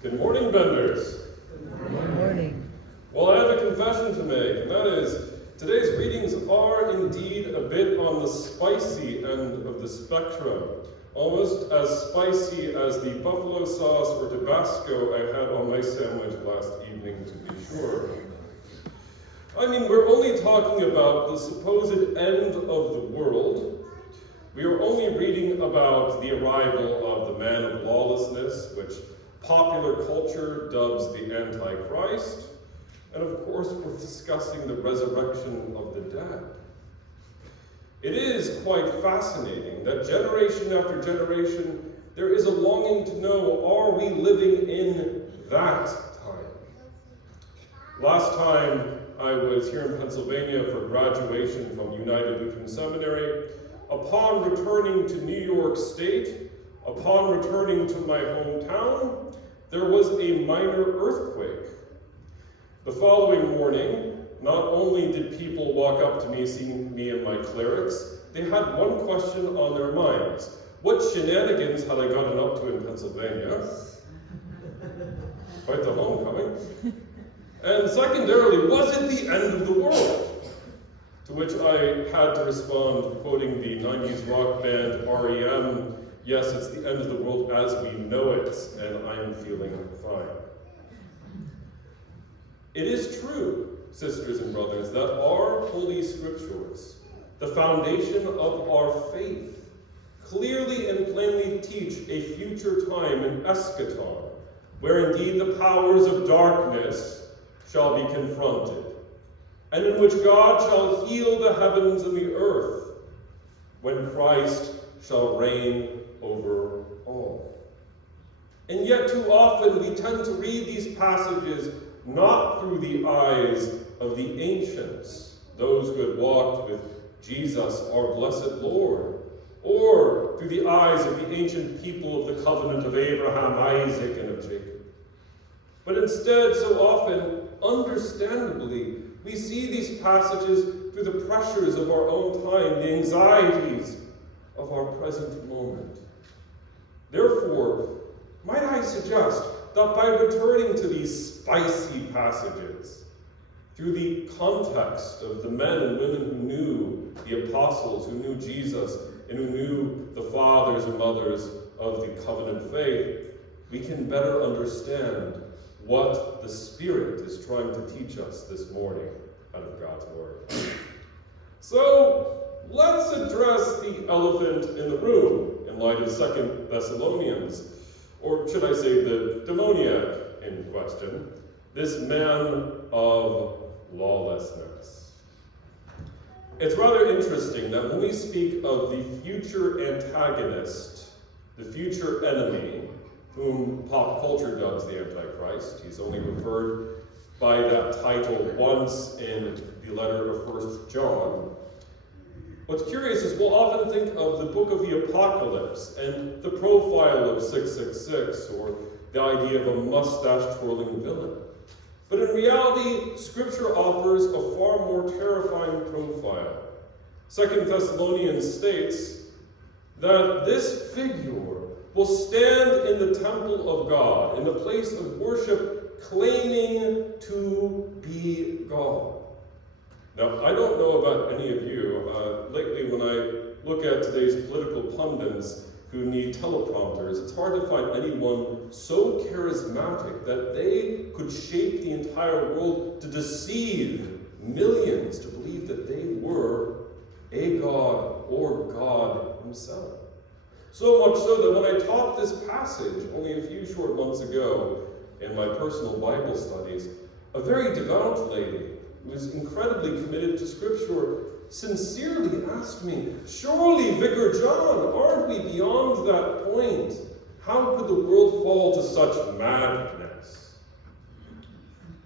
Good morning, Benders. Good morning. Well, I have a confession to make, and that is, today's readings are indeed a bit on the spicy end of the spectrum. Almost as spicy as the buffalo sauce or Tabasco I had on my sandwich last evening, to be sure. I mean, we're only talking about the supposed end of the world. We are only reading about the arrival of the man of lawlessness, which popular culture dubs the Antichrist. And of course, we're discussing the resurrection of the dead. It is quite fascinating that generation after generation, there is a longing to know, are we living in that time? Last time I was here in Pennsylvania for graduation from United Lutheran Seminary. Upon returning to New York State, upon returning to my hometown, there was a minor earthquake. The following morning, not only did people walk up to me, seeing me and my clerics, they had one question on their minds. What shenanigans had I gotten up to in Pennsylvania? Quite the homecoming. And secondarily, was it the end of the world? To which I had to respond, quoting the 90s rock band REM, yes, it's the end of the world as we know it, and I'm feeling fine. It is true, sisters and brothers, that our Holy Scriptures, the foundation of our faith, clearly and plainly teach a future time, an eschaton, where indeed the powers of darkness shall be confronted, and in which God shall heal the heavens and the earth, when Christ shall reign over all. And yet too often we tend to read these passages not through the eyes of the ancients, those who had walked with Jesus, our blessed Lord, or through the eyes of the ancient people of the covenant of Abraham, Isaac, and of Jacob. But instead, so often, understandably, we see these passages through the pressures of our own time, the anxieties of our present moment. Therefore, might I suggest that by returning to these spicy passages, through the context of the men and women who knew the apostles, who knew Jesus, and who knew the fathers and mothers of the covenant faith, we can better understand what the Spirit is trying to teach us this morning out of God's Word. So, let's address the elephant in the room in light of 2 Thessalonians, or should I say the demoniac in question, this man of lawlessness. It's rather interesting that when we speak of the future antagonist, the future enemy, whom pop culture dubs the Antichrist, he's only referred by that title once in the letter of 1 John. What's curious is we'll often think of the book of the Apocalypse and the profile of 666, or the idea of a mustache-twirling villain. But in reality, Scripture offers a far more terrifying profile. 2 Thessalonians states that this figure will stand in the temple of God, in the place of worship, claiming to be God. Now, I don't know about any of you. Lately, when I look at today's political pundits who need teleprompters, it's hard to find anyone so charismatic that they could shape the entire world to deceive millions to believe that they were a God or God himself. So much so that when I taught this passage only a few short months ago in my personal Bible studies, a very devout lady who was incredibly committed to Scripture sincerely asked me, surely, Vicar John, aren't we beyond that point? How could the world fall to such madness?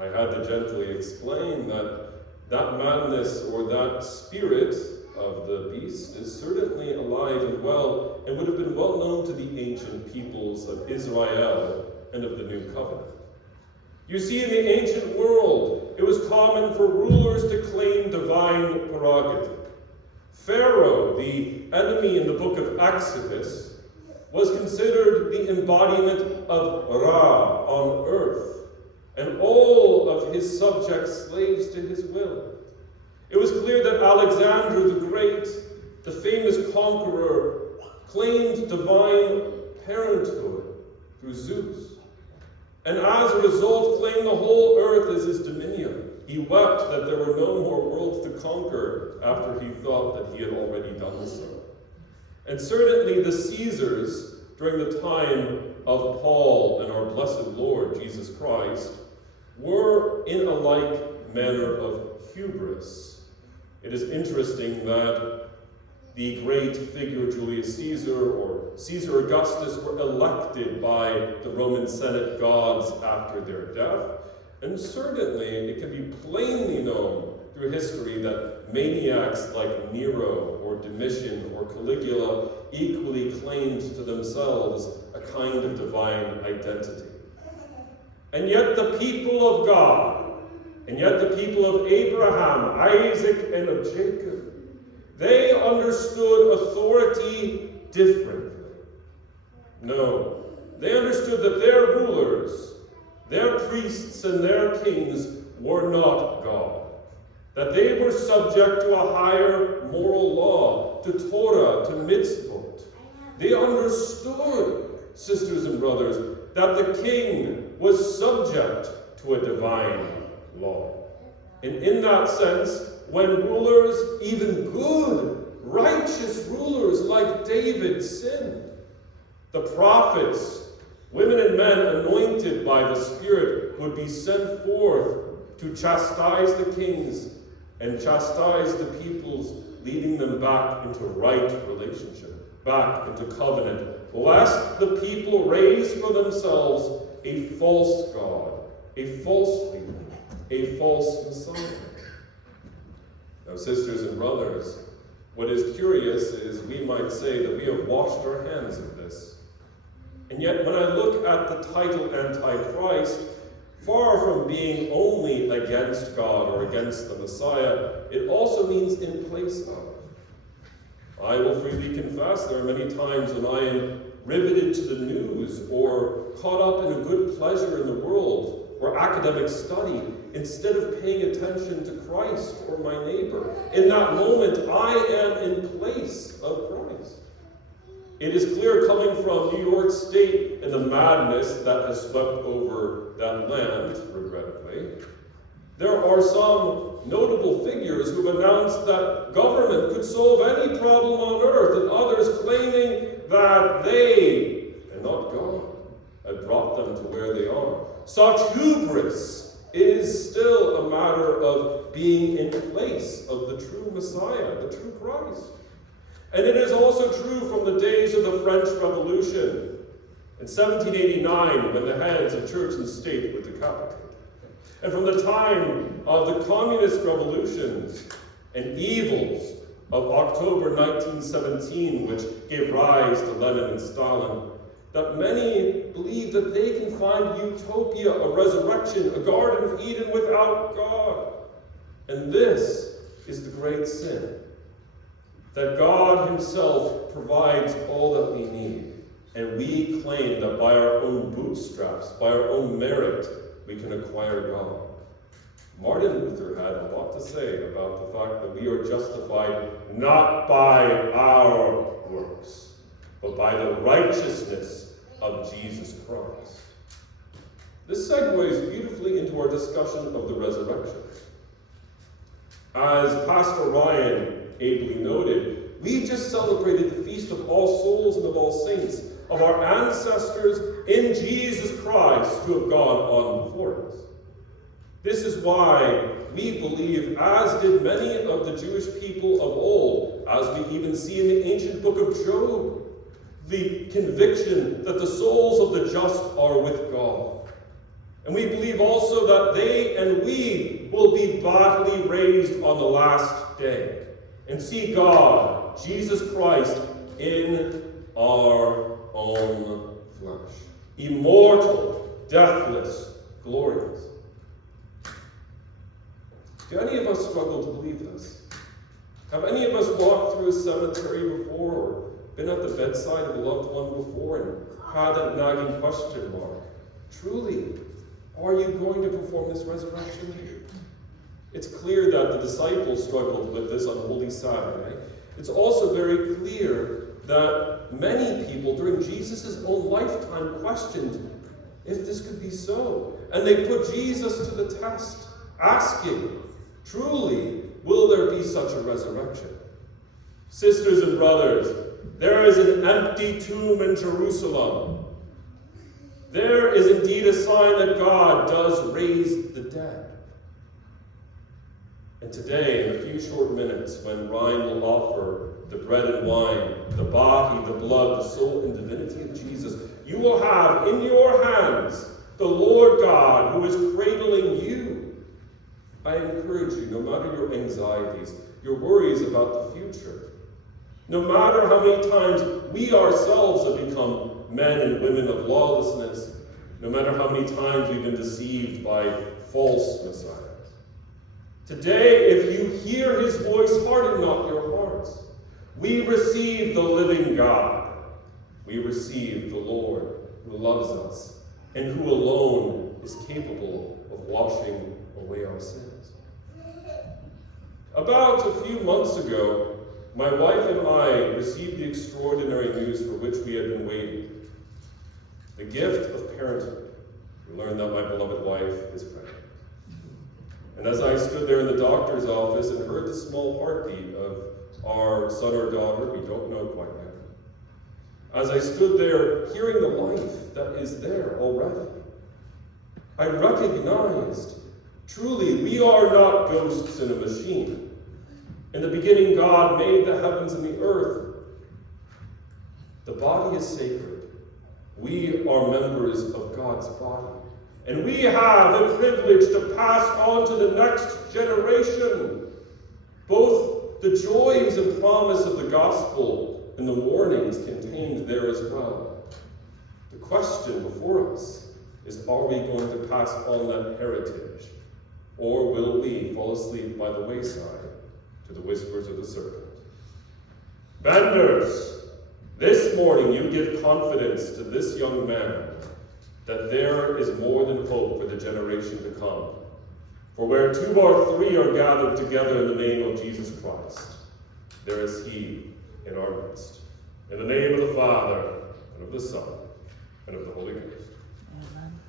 I had to gently explain that that madness or that spirit of the beast is certainly alive and well, and would have been well known to the ancient peoples of Israel and of the New Covenant. You see, in the ancient world, it was common for rulers to claim divine prerogative. Pharaoh, the enemy in the book of Exodus, was considered the embodiment of Ra on earth, and all of his subjects slaves to his will. It was clear that Alexander the Great, the famous conqueror, claimed divine parenthood through Zeus, and as a result claimed the whole earth as his dominion. He wept that there were no more worlds to conquer after he thought that he had already done so. And certainly the Caesars, during the time of Paul and our blessed Lord Jesus Christ, were in a like manner of hubris. It is interesting that the great figure Julius Caesar or Caesar Augustus were elected by the Roman Senate gods after their death. And certainly it can be plainly known through history that maniacs like Nero or Domitian or Caligula equally claimed to themselves a kind of divine identity. And yet the people of God, and yet the people of Abraham, Isaac, and of Jacob, they understood authority differently. No, they understood that their rulers, their priests, and their kings were not God. That they were subject to a higher moral law, to Torah, to mitzvot. They understood, sisters and brothers, that the king was subject to a divine law. And in that sense, when rulers, even good, righteous rulers like David, sinned, the prophets, women and men anointed by the Spirit, would be sent forth to chastise the kings and chastise the peoples, leading them back into right relationship, back into covenant, lest the people raise for themselves a false God, a false people, a false Messiah. Now, sisters and brothers, what is curious is we might say that we have washed our hands of this. And yet, when I look at the title Antichrist, far from being only against God or against the Messiah, it also means in place of. I will freely confess there are many times when I am riveted to the news or caught up in a good pleasure in the world or academic study instead of paying attention to Christ or my neighbor. In that moment, I am in place of Christ. It is clear coming from New York State and the madness that has swept over that land, regrettably. There are some notable figures who have announced that government could solve any problem on earth, and others claiming that they, and not God, had brought them to where they are. Such hubris is still a matter of being in place of the true Messiah, the true Christ. And it is also true from the days of the French Revolution in 1789, when the heads of church and state were decapitated. And from the time of the communist revolutions and evils of October 1917, which gave rise to Lenin and Stalin, that many believe that they can find utopia, a resurrection, a Garden of Eden without God. And this is the great sin, that God himself provides all that we need, and we claim that by our own bootstraps, by our own merit, we can acquire God. Martin Luther had a lot to say about the fact that we are justified not by our works, but by the righteousness of Jesus Christ. This segues beautifully into our discussion of the resurrection. As Pastor Ryan ably noted, we just celebrated the Feast of All Souls and of All Saints, of our ancestors in Jesus Christ who have gone on before us. This is why we believe, as did many of the Jewish people of old, as we even see in the ancient book of Job, the conviction that the souls of the just are with God. And we believe also that they and we will be bodily raised on the last day and see God, Jesus Christ, in our own flesh. Immortal, deathless, glorious. Do any of us struggle to believe this? Have any of us walked through a cemetery before, or been at the bedside of a loved one before and had that nagging question mark? Truly, are you going to perform this resurrection? It's clear that the disciples struggled with this on Holy Saturday. It's also very clear that many people during Jesus' own lifetime questioned if this could be so. And they put Jesus to the test, asking, truly, will there be such a resurrection? Sisters and brothers, there is an empty tomb in Jerusalem. There is indeed a sign that God does raise the dead. And today, in a few short minutes, when Ryan will offer the bread and wine, the body, the blood, the soul, and divinity of Jesus, you will have in your hands the Lord God who is cradling you. I encourage you, no matter your anxieties, your worries about the future, no matter how many times we ourselves have become men and women of lawlessness, no matter how many times we've been deceived by false messiahs, today, if you hear his voice, harden not your hearts. We receive the living God. We receive the Lord who loves us and who alone is capable of washing away our sins. About a few months ago, my wife and I received the extraordinary news for which we had been waiting. The gift of parenthood. We learned that my beloved wife is pregnant. And as I stood there in the doctor's office and heard the small heartbeat of our son or daughter, we don't know quite yet. As I stood there hearing the life that is there already, I recognized, truly, we are not ghosts in a machine. In the beginning, God made the heavens and the earth. The body is sacred. We are members of God's body. And we have the privilege to pass on to the next generation both the joys and promise of the gospel and the warnings contained there as well. The question before us is, are we going to pass on that heritage, or will we fall asleep by the wayside to the whispers of the serpent? Benders, this morning you give confidence to this young man that there is more than hope for the generation to come. For where 2 or 3 are gathered together in the name of Jesus Christ, there is he in our midst. In the name of the Father, and of the Son, and of the Holy Ghost. Amen.